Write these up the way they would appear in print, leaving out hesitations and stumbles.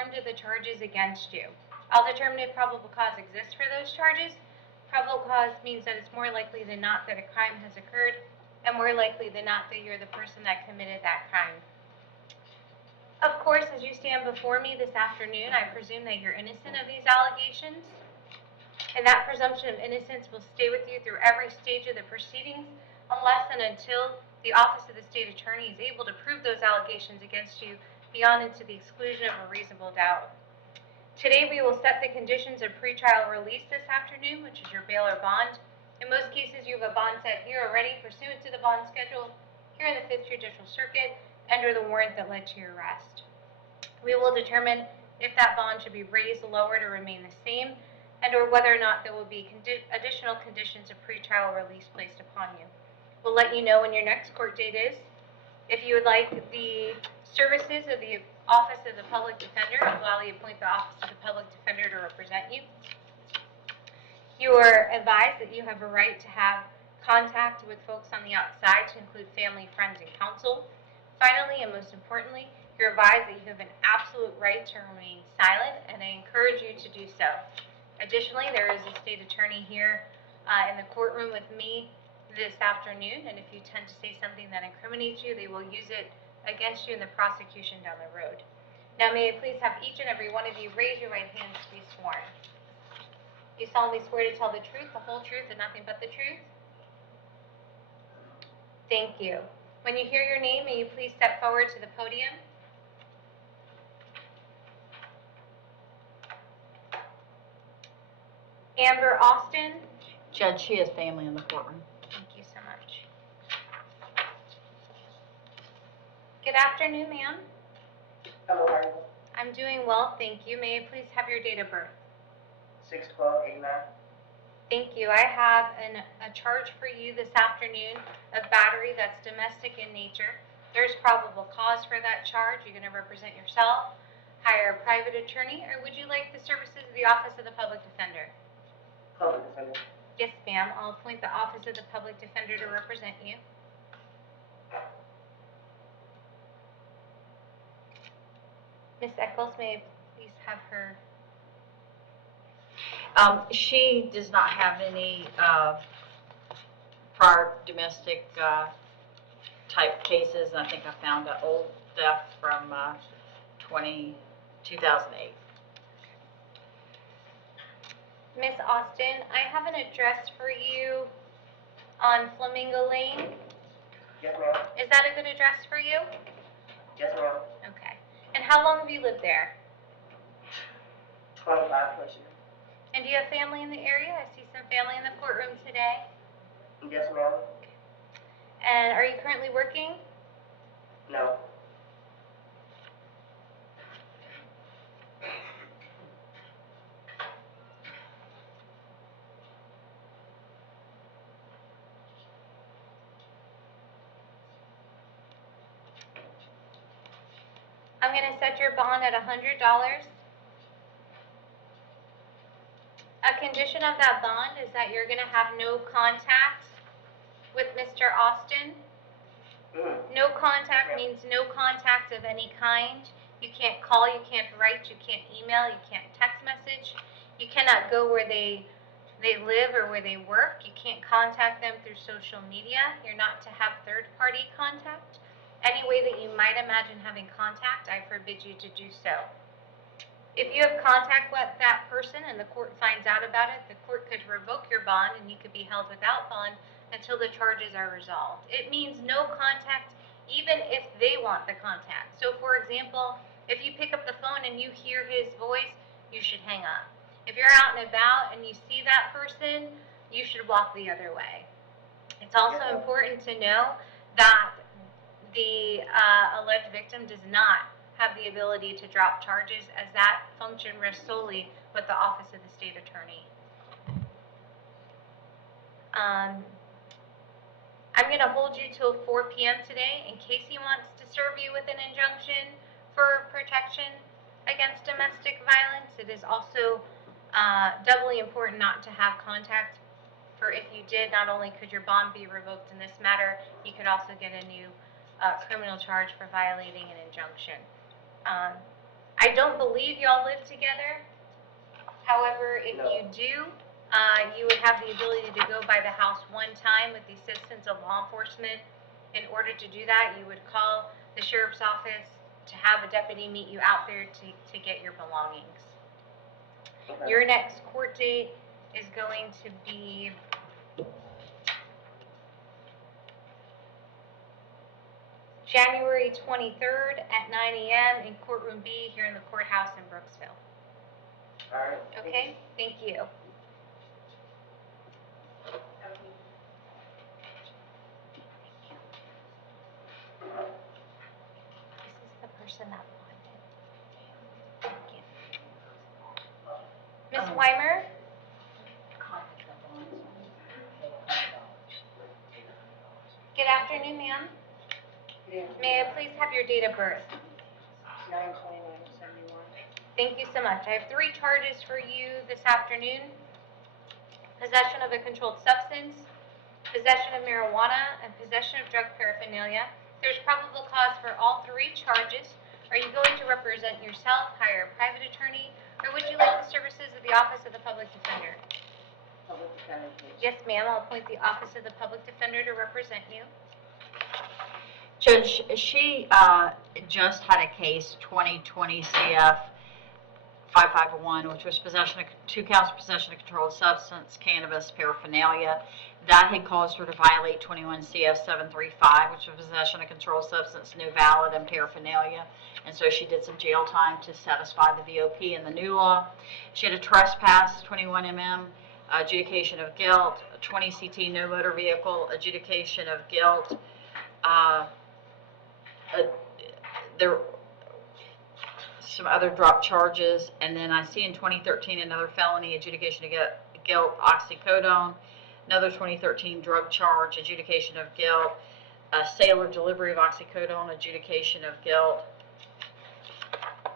sworn to the charges against you. I'll determine if probable cause exists for those charges. Probable cause means that it's more likely than not that a crime has occurred, and more likely than not that you're the person that committed that crime. Of course, as you stand before me this afternoon, I presume that you're innocent of these allegations, and that presumption of innocence will stay with you through every stage of the proceedings unless and until the Office of the State Attorney is able to prove those allegations against you beyond and to the exclusion of a reasonable doubt. Today we will set the conditions of pretrial release this afternoon, which is your bail or bond. In most cases, you have a bond set here already pursuant to the bond schedule here in the 5th Judicial Circuit under the warrant that led to your arrest. We will determine if that bond should be raised, lowered, or remain the same, and or whether or not there will be additional conditions of pretrial release placed upon you. We'll let you know when your next court date is. If you would like the services of the Office of the Public Defender, I'll gladly appoint the Office of the Public Defender to represent you. You are advised that you have a right to have contact with folks on the outside, to include family, friends, and counsel. Finally, and most importantly, you're advised that you have an absolute right to remain silent, and I encourage you to do so. Additionally, there is a state attorney here in the courtroom with me this afternoon, and if you tend to say something that incriminates you, they will use it against you in the prosecution down the road. Now, may I please have each and every one of you raise your right hands to be sworn. You solemnly swear to tell the truth, the whole truth, and nothing but the truth? Thank you. When you hear your name, may you please step forward to the podium. Amber Austin. Judge, she has family in the courtroom. Thank you so much. Good afternoon, ma'am. Hello, how are you? I'm doing well, thank you. May I please have your date of birth? 6/12/89. Thank you. I have a charge for you this afternoon of battery that's domestic in nature. There's probable cause for that charge. You're going to represent yourself, hire a private attorney, or would you like the services of the Office of the Public Defender? Public defender. Yes, ma'am. I'll appoint the Office of the Public Defender to represent you. Ms. Eccles, may I please have her? She does not have any prior domestic type cases, and I think I found an old theft from 2008. Miss Austin, I have an address for you on Flamingo Lane. Yes, ma'am. Is that a good address for you? Yes, ma'am. Okay. And how long have you lived there? 25+ years. And do you have family in the area? I see some family in the courtroom today. Yes, ma'am. And are you currently working? No. I'm going to set your bond at $100. A condition of that bond is that you're going to have no contact with Mr. Austin. No contact means no contact of any kind. You can't call, you can't write, you can't email, you can't text message. You cannot go where they live or where they work. You can't contact them through social media. You're not to have third-party contact. Any way that you might imagine having contact, I forbid you to do so. If you have contact with that person and the court finds out about it, the court could revoke your bond and you could be held without bond until the charges are resolved. It means no contact even if they want the contact. So for example, if you pick up the phone and you hear his voice, you should hang up. If you're out and about and you see that person, you should walk the other way. It's also important to know that the alleged victim does not have the ability to drop charges, as that function rests solely with the Office of the State Attorney. I'm going to hold you till 4 p.m. today in case he wants to serve you with an injunction for protection against domestic violence. It is also doubly important not to have contact, for if you did, not only could your bond be revoked in this matter, you could also get a new criminal charge for violating an injunction. I don't believe y'all live together. However, if No. you do, you would have the ability to go by the house one time with the assistance of law enforcement. In order to do that, you would call the sheriff's office to have a deputy meet you out there to get your belongings. Okay. Your next court date is going to be January 23rd at 9 a.m. in courtroom B here in the courthouse in Brooksville. All right. Okay? Thank you. This is the person that wanted. Thank you. Ms. Weimer? Good afternoon, ma'am. May I please have your date of birth? 9/29/71. Thank you so much. I have 3 charges for you this afternoon. Possession of a controlled substance, possession of marijuana, and possession of drug paraphernalia. There's probable cause for all 3 charges. Are you going to represent yourself, hire a private attorney, or would you like the services of the Office of the Public Defender? Public defender, please. Yes, ma'am. I'll appoint the Office of the Public Defender to represent you. Judge, she just had a case, 2020 CF 5501, which was 2 counts of possession of controlled substance, cannabis, paraphernalia. That had caused her to violate 21 CF 735, which was possession of controlled substance, no valid, and paraphernalia. And so she did some jail time to satisfy the VOP and the new law. She had a trespass, 21 mm, adjudication of guilt, 20 CT, no motor vehicle, adjudication of guilt. There some other drop charges, and then I see in 2013 another felony, adjudication of guilt, oxycodone, another 2013 drug charge, adjudication of guilt, sale or delivery of oxycodone, adjudication of guilt.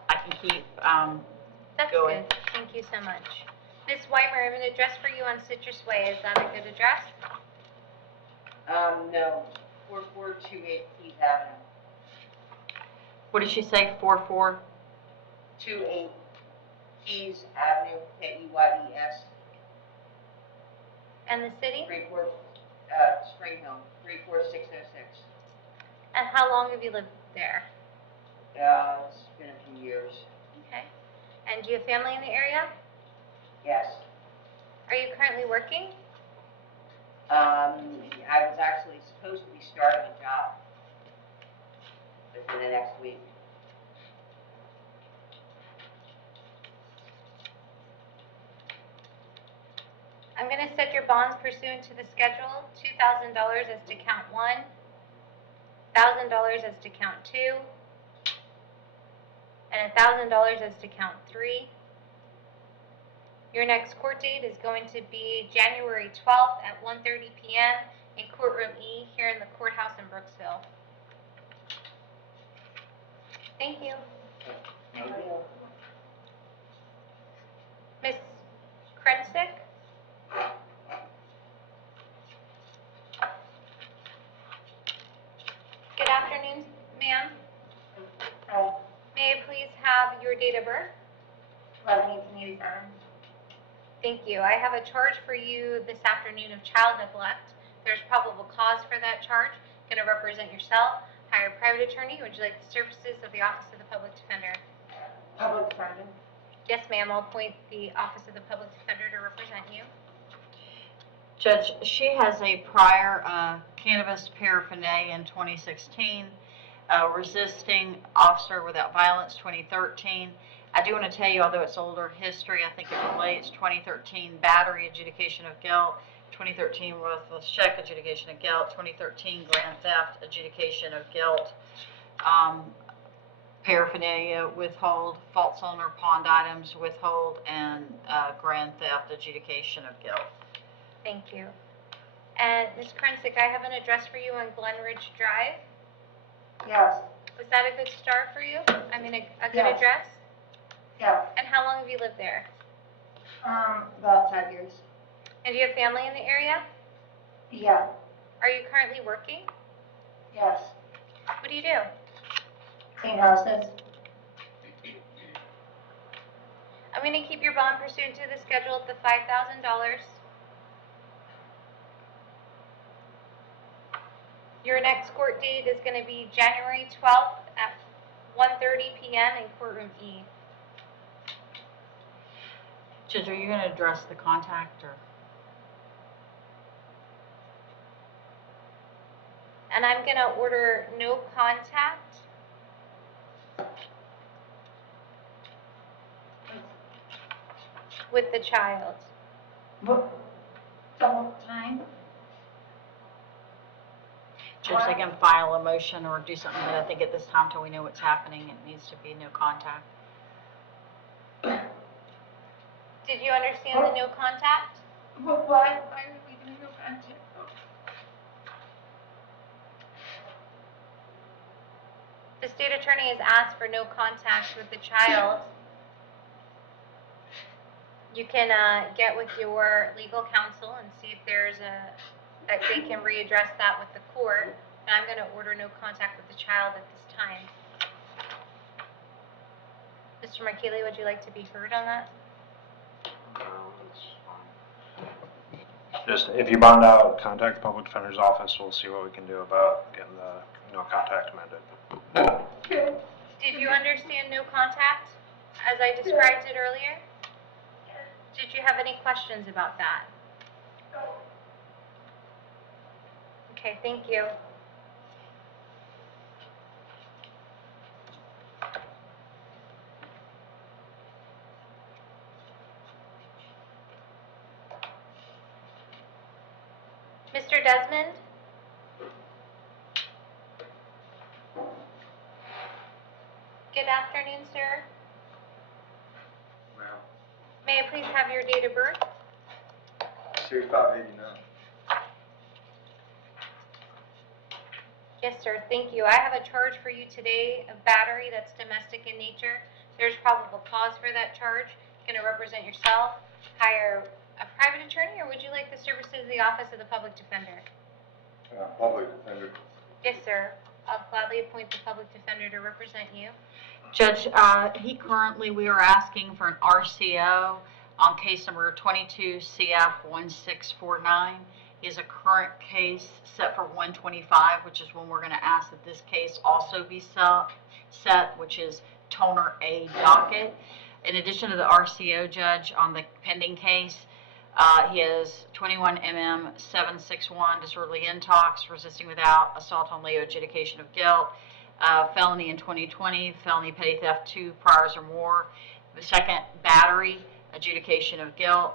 I can keep That's going. good. Thank you so much. Ms. Weimer, I have an address for you on Citrus Way. Is that a good address? No. 4428 Keys Avenue. What did she say? 44? 28 Keys Avenue, Keyes. And the city? Spring Hill, 34606. And how long have you lived there? It's been a few years. Okay. And do you have family in the area? Yes. Are you currently working? I was actually supposed to be starting a job within the next week. I'm going to set your bonds pursuant to the schedule, $2,000 as to count 1, $1,000 as to count 2, and $1,000 as to count 3. Your next court date is going to be January 12th at 1:30 p.m. in courtroom E here in the courthouse in Brooksville. Thank you. Thank you. Ms. Krensick? Good afternoon, ma'am. Hi, May I please have your date of birth? 11/18/87. Thank you. I have a charge for you this afternoon of child neglect. There's probable cause for that charge. Going to represent yourself, hire a private attorney. Would you like the services of the Office of the Public Defender? Public defender. Yes, ma'am. I'll appoint the Office of the Public Defender to represent you. Judge, she has a prior cannabis paraphernalia in 2016, resisting officer without violence 2013. I do want to tell you, although it's older history, I think it relates. 2013 battery, adjudication of guilt, 2013 worthless check, adjudication of guilt, 2013 grand theft, adjudication of guilt, paraphernalia, withhold, false owner, pawned items, withhold, and grand theft, adjudication of guilt. Thank you. And Ms. Krensick, I have an address for you on Glen Ridge Drive. Yes, Was that a good start for you? I mean, a good Yes. address? yeah, And how long have you lived there? about 5 years. And do you have family in the area? Yeah, Are you currently working? yes. What do you do? Clean houses. I'm going to keep your bond pursuant to the schedule at the $5,000. Your next court date is going to be January 12th at 1:30 p.m. in courtroom E. Judge, are you going to address the contact or? And I'm going to order no contact with the child. What, double time? Judge, they can file a motion or do something, but I think at this time, till we know what's happening, it needs to be no contact. Did you understand the no contact? But why are we doing no contact? The state attorney has asked for no contact with the child. You can get with your legal counsel and see if there's that they can readdress that with the court. And I'm going to order no contact with the child at this time. Mr. McKeely, would you like to be heard on that? Just, if you bond out, contact the public defender's office, we'll see what we can do about getting the no contact amended. Did you understand no contact as I described it earlier? Did you have any questions about that? Okay, thank you. Mr. Desmond? Good afternoon, sir. Ma'am, May I please have your date of birth? Series 589. Yes, sir, thank you. I have a charge for you today, a battery that's domestic in nature. There's probable cause for that charge. Going to represent yourself, hire a private attorney, or would you like the services of the Office of the Public Defender? Public defender. Yes, sir. I'll gladly appoint the public defender to represent you. Judge, we are asking for an RCO on case number 22 CF 1649. He has a current case set for 125, which is when we're going to ask that this case also be set, which is Toner A docket. In addition to the RCO, Judge, on the pending case, he has 21 MM 761 disorderly intox, resisting without, assault on Leo, adjudication of guilt, felony in 2020, felony petty theft 2 priors or more. The second, battery, adjudication of guilt,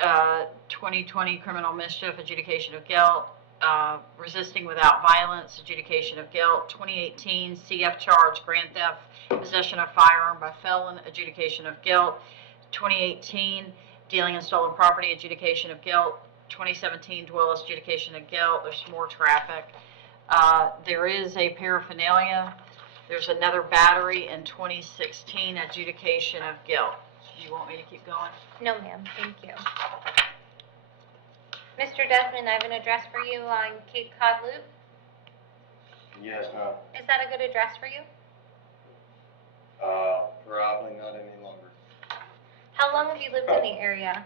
2020 criminal mischief, adjudication of guilt, resisting without violence, adjudication of guilt, 2018 CF charge, grand theft, possession of firearm by felon, adjudication of guilt, 2018 dealing in stolen property, adjudication of guilt, 2017 dwellis, adjudication of guilt. There's some more traffic. There is a paraphernalia. There's another battery in 2016, adjudication of guilt. You want me to keep going? No, ma'am. Thank you. Mr. Desmond, I have an address for you on Cape Cod Loop. Yes, ma'am. Is that a good address for you? Probably not any longer. How long have you lived in the area?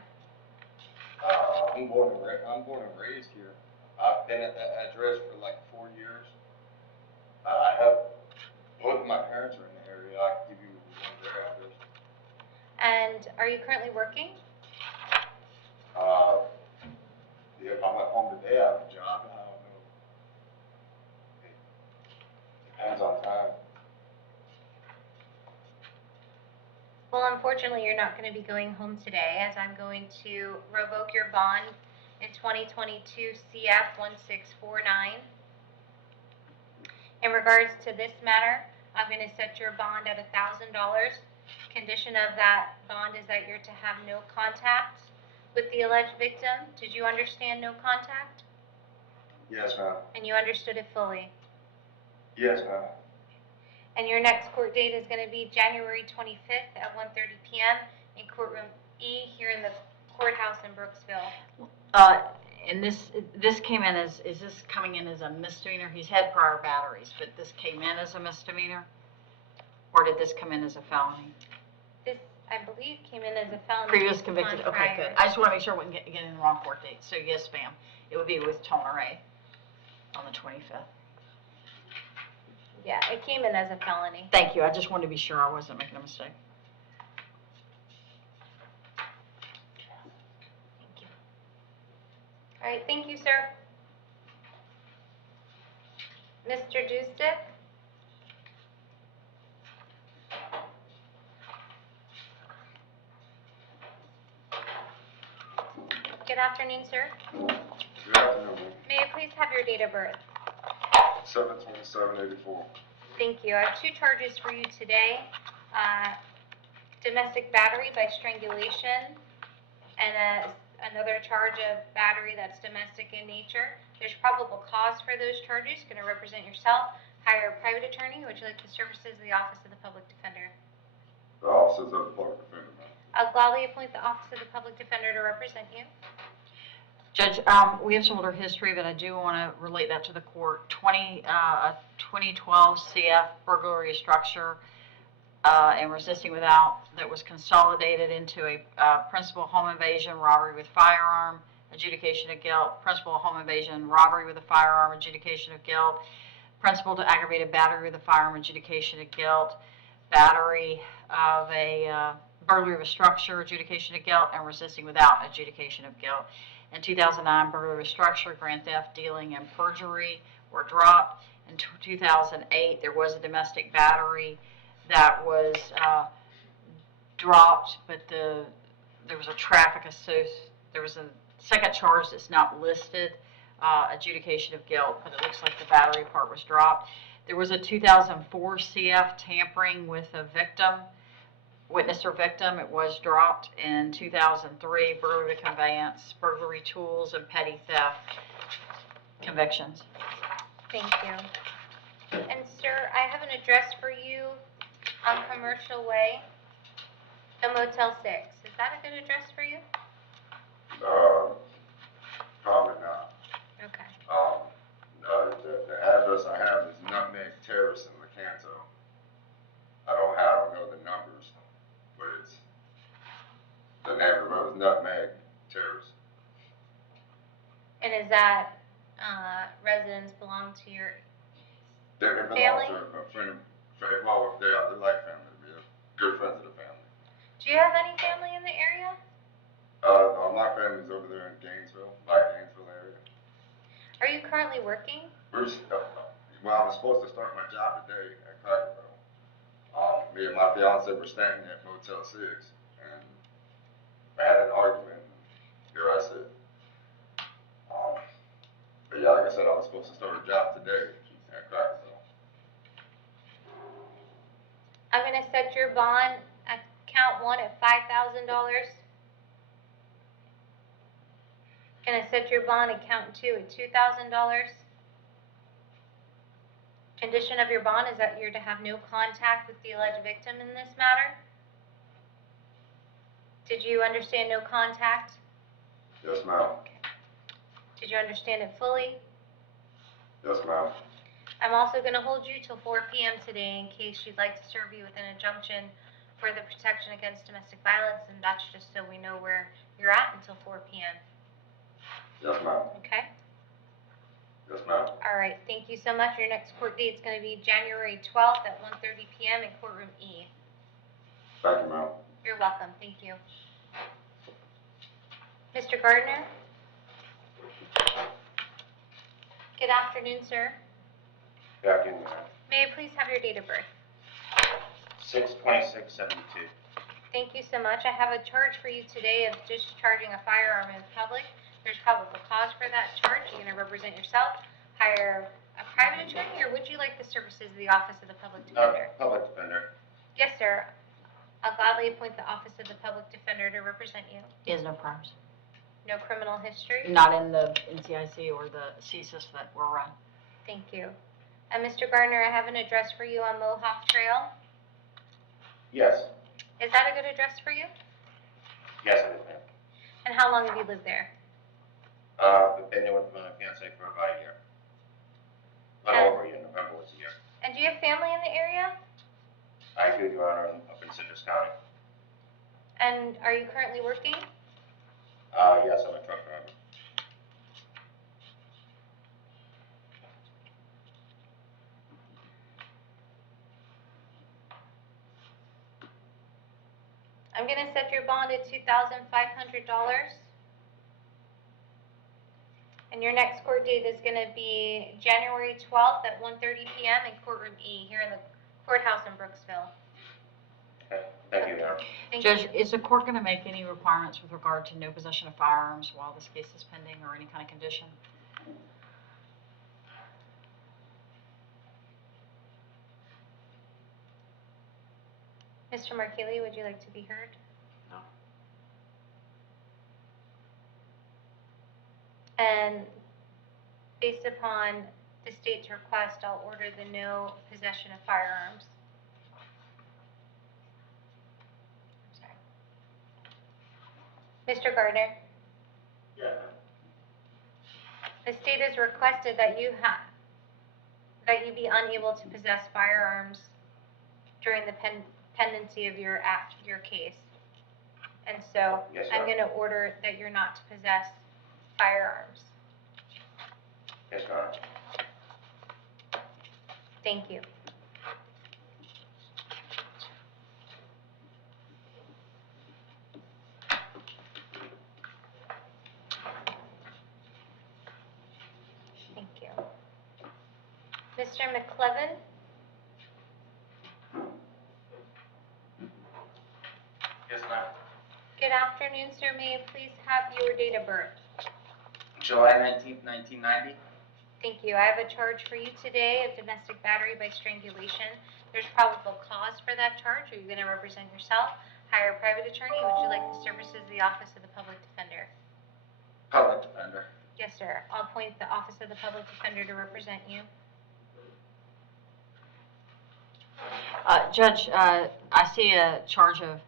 I'm born and raised here. I've been at that address for like 4 years. I have, both of my parents are in the area. I can give you one of their address. And are you currently working? Yeah, if I'm at home today, I have a job. I don't know. It depends on time. Well, unfortunately, you're not going to be going home today, as I'm going to revoke your bond in 2022 CF 1649. In regards to this matter, I'm going to set your bond at $1,000. Condition of that bond is that you're to have no contact with the alleged victim. Did you understand no contact? Yes, ma'am. And you understood it fully? Yes, ma'am. And your next court date is going to be January 25th at 1:30 p.m. in courtroom E here in the courthouse in Brooksville. And this came in as, is this coming in as a misdemeanor? He's had prior batteries, but this came in as a misdemeanor? Or did this come in as a felony? This, I believe came in as a felony. Previous convicted, on okay, prior. good. I just wanna make sure we can get in the wrong court date. So yes, ma'am, it would be with Toner A on the 25th. Yeah, it came in as a felony. Thank you, I just wanted to be sure I wasn't making a mistake. Thank you. All right, thank you, sir. Mr. Dustick? Good afternoon, sir. Good afternoon, May I please have your date of birth? 7/27/84. Thank you. I have two charges for you today. Domestic battery by strangulation and another charge of battery that's domestic in nature. There's probable cause for those charges. Going to represent yourself. Hire a private attorney. Would you like the services of the Office of the Public Defender? The officers of the public defender, ma'am. I'll gladly appoint the Office of the Public Defender to represent you. Judge, we have some older history, but I do want to relate that to the court. 2012 CF burglary of structure and resisting without that was consolidated into a principal home invasion, robbery with firearm, adjudication of guilt, principal home invasion, robbery with a firearm, adjudication of guilt, principal to aggravated battery with a firearm, adjudication of guilt, battery of a burglary of a structure, adjudication of guilt, and resisting without, adjudication of guilt. In 2009, burglary of structure, grand theft, dealing, and perjury were dropped. In 2008, there was a domestic battery that was dropped, but there was a there was a second charge that's not listed, adjudication of guilt, but it looks like the battery part was dropped. There was a 2004 CF tampering with a victim, witness or victim, it was dropped. In 2003, burglary of conveyance, burglary tools, and petty theft convictions. Thank you. And sir, I have an address for you on Commercial Way, the Motel 6. Is that a good address for you? Probably not. Okay. The address I have is Nutmeg Terrace in Lecanto. I don't know the numbers, but the name of the road is Nutmeg Terrace. And is that residence belong to your They belong family? to a friend, well, they're like family to me, they're good friends of the family. Do you have any family in the area? No, my family's over there in Gainesville, Gainesville area. Are you currently working? Well, I was supposed to start my job today at Cracker Barrel. Me and my fiance were staying at Motel 6, and I had an argument, and here I sit. But yeah, like I said, I was supposed to start a job today at Cracker Barrel. I'm going to set your bond at count 1 at $5,000. Going to set your bond at count 2 at $2,000. Condition of your bond is that you're to have no contact with the alleged victim in this matter. Did you understand no contact? Yes, ma'am. Did you understand it fully? Yes, ma'am. I'm also going to hold you till 4 p.m. today in case you'd like to serve you with an injunction for the protection against domestic violence, and that's just so we know where you're at until 4 p.m. Yes, ma'am. Okay? Yes, ma'am. All right, thank you so much. Your next court date is going to be January 12th at 1:30 p.m. in courtroom E. Thank you, ma'am. You're welcome. Thank you. Mr. Gardner? Good afternoon, sir. Good afternoon, ma'am. May I please have your date of birth? 6/26/72. Thank you so much. I have a charge for you today of discharging a firearm in public. There's probable cause for that charge. You're going to represent yourself, hire a private attorney, or would you like the services of the Office of the Public Defender? Public defender. Yes, sir. I'll gladly appoint the Office of the Public Defender to represent you. He has no crimes. No criminal history? Not in the NCIC or the CSIS that were run. Thank you. And Mr. Gardner, I have an address for you on Mohawk Trail. Yes. Is that a good address for you? Yes, it is, ma'am. And how long have you lived there? I've been there with my fiance for about a year. A little over a year. November was a year. And do you have family in the area? I do, Your Honor, up in Citrus County. And are you currently working? Yes, I'm a truck driver. I'm gonna set your bond at $2,500. And your next court date is gonna be January 12th at 1:30 PM in courtroom E here in the courthouse in Brooksville. Okay, thank you, Mayor. Thank Judge, you. is the court going to make any requirements with regard to no possession of firearms while this case is pending or any kind of condition? Mr. Markeli, would you like to be heard? No. And based upon the state's request, I'll order the no possession of firearms. I'm sorry. Mr. Gardner, Yeah. the state has requested that you be unable to possess firearms during the pendency of your case. And so Yes, I'm ma'am. going to order that you're not to possess firearms. Yes, ma'am. Thank you. Thank you. Mr. McClevin? Yes, ma'am. Good afternoon, sir. May I please have your date of birth? July 19th, 1990. Thank you. I have a charge for you today of domestic battery by strangulation. There's probable cause for that charge. Are you going to represent yourself, hire a private attorney, or would you like the services of the Office of the Public Defender? Public defender. Yes, sir. I'll appoint the Office of the Public Defender to represent you. Judge, I see a charge of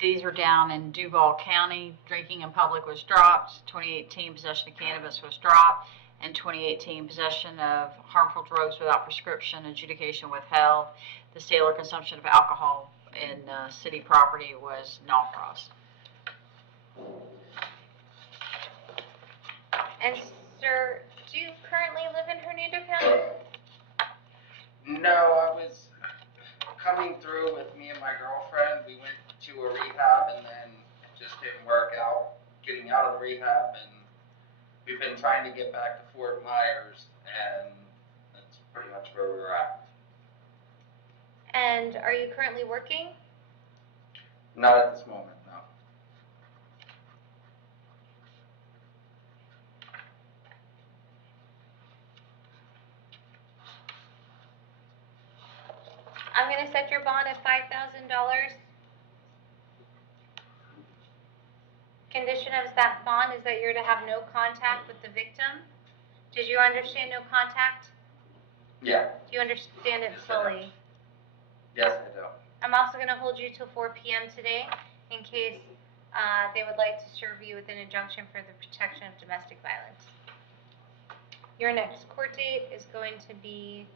these are down in Duval County. Drinking in public was dropped. 2018 possession of cannabis was dropped. And 2018 possession of harmful drugs without prescription, adjudication withheld. The sale or consumption of alcohol in city property was non-cross. And, sir, do you currently live in Hernando County? No, I was coming through with me and my girlfriend. We went to a rehab and then it just didn't work out getting out of the rehab, and we've been trying to get back to Fort Myers, and that's pretty much where we're at. And are you currently working? Not at this moment, no. I'm going to set your bond at $5,000. Condition of that bond is that you're to have no contact with the victim. Did you understand no contact? Yeah. Do you understand it Yes, I do. fully? Yes, I do. I'm also going to hold you till 4 p.m. today in case they would like to serve you with an injunction for the protection of domestic violence. Your next court date is going to be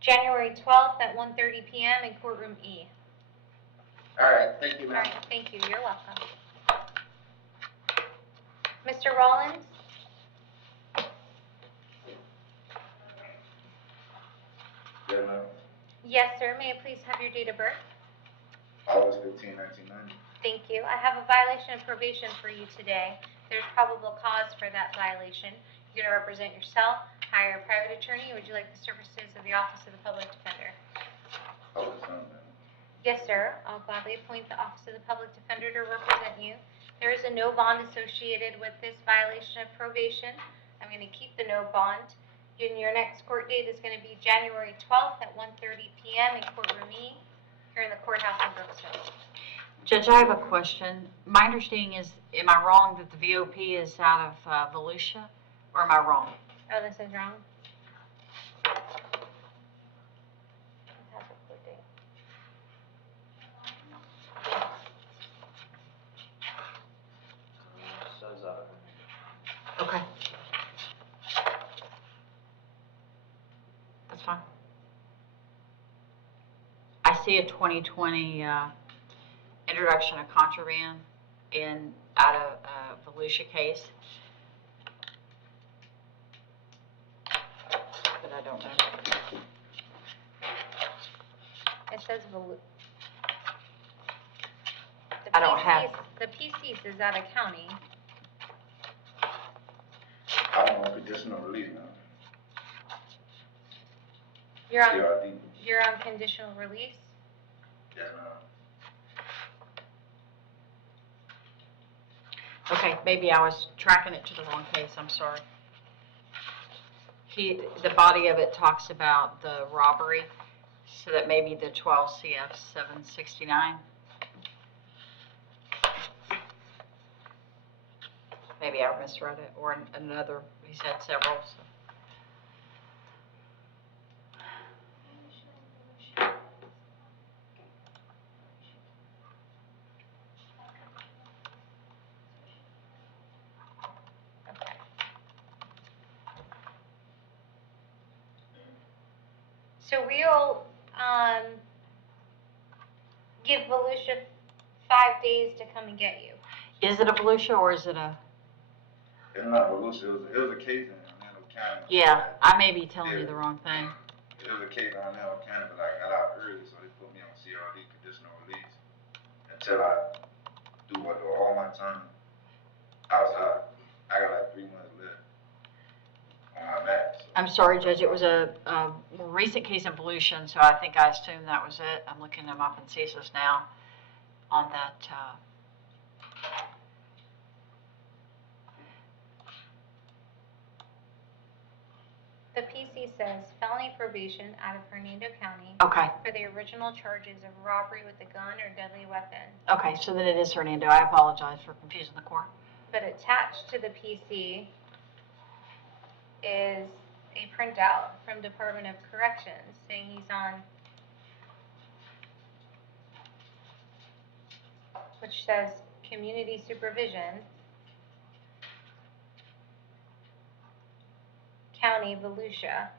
January 12th at 1:30 p.m. in courtroom E. All right, thank you, All ma'am. right, thank you. You're welcome. Mr. Rollins? Yeah, ma'am. Yes, sir. May I please have your date of birth? August 15, 1990. Thank you. I have a violation of probation for you today. There's probable cause for that violation. You're going to represent yourself, hire a private attorney, or would you like the services of the Office of the Public Defender? Oh, it's on, ma'am. Yes, sir. I'll gladly appoint the Office of the Public Defender to represent you. There is a no bond associated with this violation of probation. I'm going to keep the no bond. And your next court date is going to be January 12th at 1:30 p.m. in courtroom E here in the courthouse in Brooksville. Judge, I have a question. My understanding is, am I wrong that the VOP is out of Volusia, or am I wrong? Oh, this is wrong. It has a court date. Says, Okay. That's fine. see a 2020 introduction of contraband out of Volusia case. But I don't know. It says I don't have. The PCs is out of county. I'm on conditional release now. You're on, CRD. you're on conditional release? Yes, ma'am. Okay, maybe I was tracking it to the wrong case, I'm sorry. The body of it talks about the robbery, so that may be the 12 CF 769. Maybe I misread it, or another, he said several, so. Okay. So we'll, give Volusia 5 days to come and get you. Is it a Volusia or is it a? It's not Volusia, it was a case in Hernando County. Yeah, I may be telling you the wrong thing. It was a case in Hernando County, but I got out early, so they put me on CRD, conditional release, until I do all my time outside. I got like 3 months left on my max. I'm sorry, Judge, it was a more recent case in Volusia, so I think I assumed that was it. I'm looking them up in CSIS now on that. The PC says felony probation out of Hernando County Okay, for the original charges of robbery with a gun or deadly weapon. okay, so then it is Hernando. I apologize for confusing the court. But attached to the PC is a printout from Department of Corrections saying he's on, which says community supervision, County, Volusia.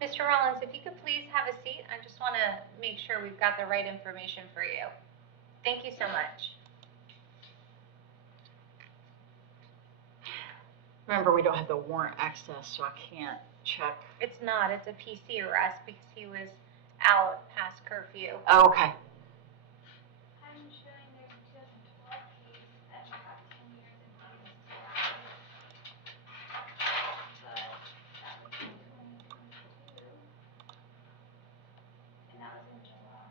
Mr. Rollins, if you could please have a seat, I just want to make sure we've got the right information for you. Thank you so much. Remember, we don't have the warrant access, so I can't check. It's not, it's a PC arrest because he was out past curfew. Oh, okay. I'm showing there's a 2012 case that got 10 years in Hernando, but that was in 2022, and that was in July.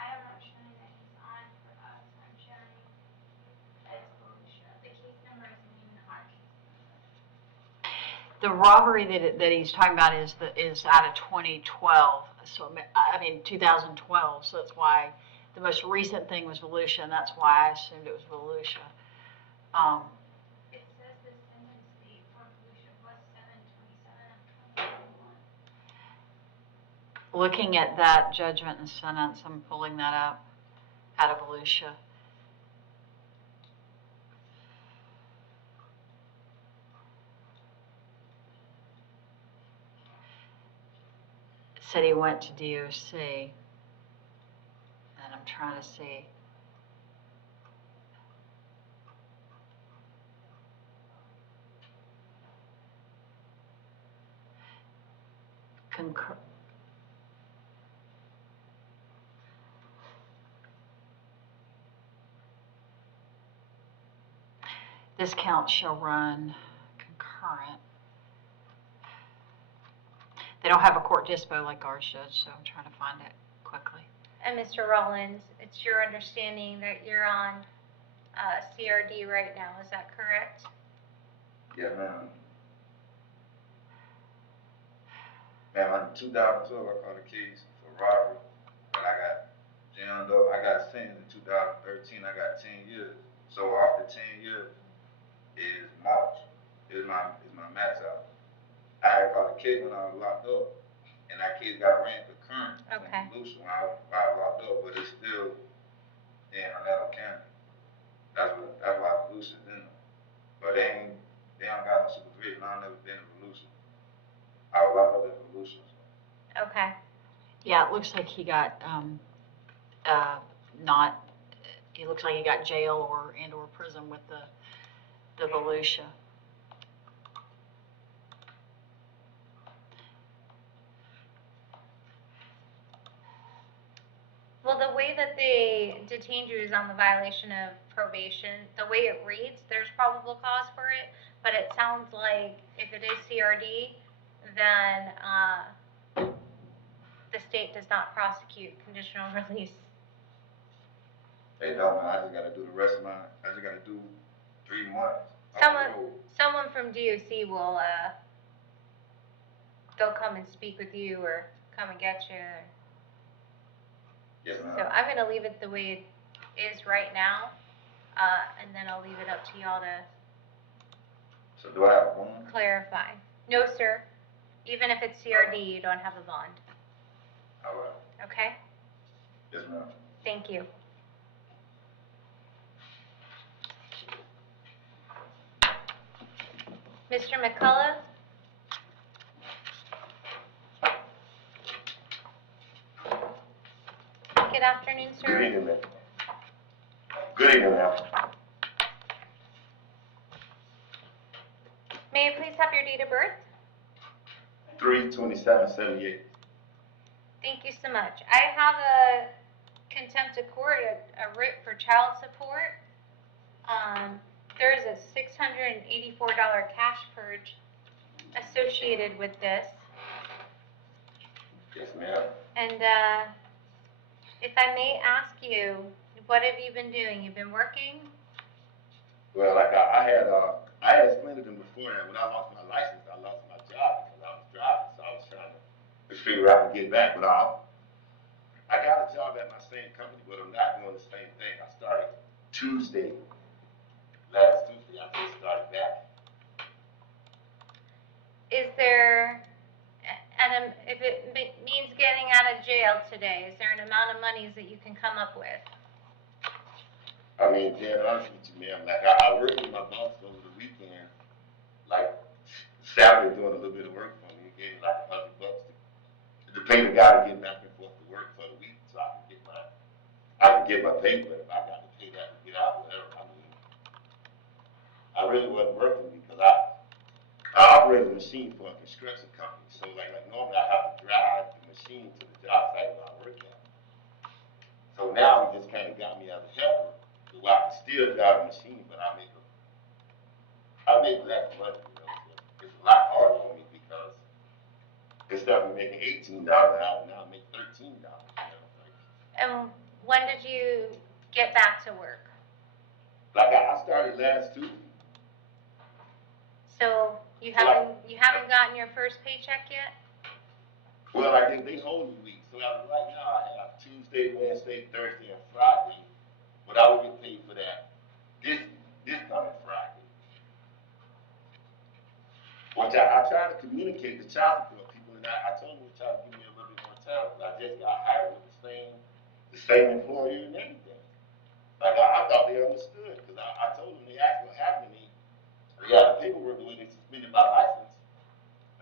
I'm not showing that he's on for us. I'm showing that it's Volusia. The case number isn't even our case number. The robbery that he's talking about is out of 2012. So I mean 2012. So that's why the most recent thing was Volusia, and that's why I assumed it was Volusia. It says the sentence date for Volusia was 7/27 of 2021. Looking at that judgment and sentence, I'm pulling that up out of Volusia. It said he went to DOC, and I'm trying to see. Concur. This count shall run concurrent. They don't have a court dispo like ours, Judge, so I'm trying to find it quickly. And Mr. Rollins, it's your understanding that you're on CRD right now, is that correct? Yeah, ma'am. Ma'am, in 2012, I caught a case for robbery, but I got jammed up. I got sentenced in 2013. I got 10 years. So after 10 years is March. Is my max out. I had caught a case when I was locked up. and that kid got ran concurrent Okay. from Volusia when I locked up, but it's still in Hernando County. That's why Volusia's in them. But they don't got no supervision. I've never been in Volusia. I was locked up in Volusia. Okay. Yeah, it looks like he got, not, it looks like he got jail or prison with the Volusia. Well, the way that they detained you is on the violation of probation. The way it reads, there's probable cause for it, but it sounds like if it is CRD, then the state does not prosecute conditional release. They don't, man. I just gotta do the rest of I just gotta do 3 months. Someone from DOC will, they'll come and speak with you or come and get you. Yes, ma'am. So I'm gonna leave it the way it is right now, and then I'll leave it up to y'all to So do I have a bond? clarify. No, sir. Even if it's CRD, you don't have a bond. All right. Okay? Yes, ma'am. Thank you. Mr. McCullough? Good afternoon, sir. Good evening, ma'am. Good evening, ma'am. May I please have your date of birth? 3/27/78. Thank you so much. I have a contempt of court, a writ for child support. There is a $684 cash purge associated with this. Yes, ma'am. And if I may ask you, what have you been doing? You've been working? Well, like I had explained to them before that when I lost my license, I lost my job because I was driving, so I was trying to figure out to get back. But I got a job at my same company, but I'm not doing the same thing. I started Tuesday. Last Tuesday, I just started back. Is there, and if it means getting out of jail today, is there an amount of monies that you can come up with? I mean, being honest with you, ma'am, like I worked with my boss over the weekend, like Saturday doing a little bit of work for me. He gave me like $100 to pay the guy to get back and forth to work for the week so I could get my pay. But if I got to pay that to get out, whatever, I mean, I really wasn't working because I operate a machine for a construction company. So like normally I have to drive the machine to the job site where I work at. So now he just kind of got me as a helper, so I can still drive the machine, but I make less money. You know, so it's a lot harder for me because instead of making $18 an hour, now I make $13. You know, And when did you get back to work? like I started last Tuesday. So you haven't gotten your first paycheck yet? Well, I think they hold the week. So as of right now, I have Tuesday, Wednesday, Thursday, and Friday. But I will get paid for that this coming Friday. Which I try to communicate to child support people, and I told them to try to give me a little bit more time because I just got hired with the same employer and everything. Like I thought they understood because I told them, they asked what happened to me. They got the paperwork the way they suspended my license.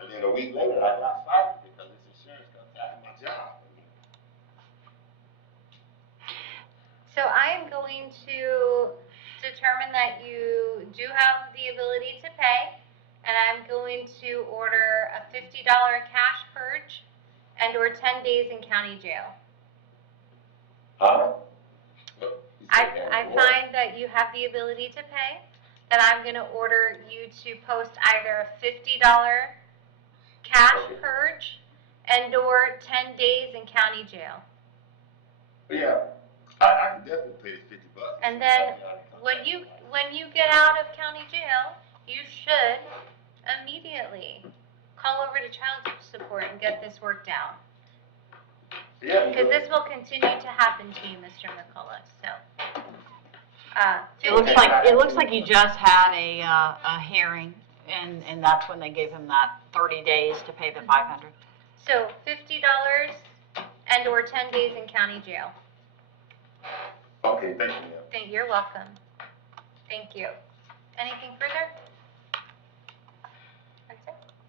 And then a week later, I got fired because this insurance company after my job. So I am going to determine that you do have the ability to pay, and I'm going to order a $50 cash purge and or 10 days in county jail. Huh? I find that you have the ability to pay, that I'm going to order you to post either a $50 cash purge and or 10 days in county jail. Yeah, I can definitely pay the $50. And then when you get out of county jail, you should immediately call over to child support and get this worked out. Yeah, Because this will continue to happen to you, Mr. McCullough. So, It looks like you just had a hearing, and that's when they gave him that 30 days to pay the $500. So $50 and or 10 days in county jail. Okay, thank you, ma'am. You're welcome. Thank you. Anything further?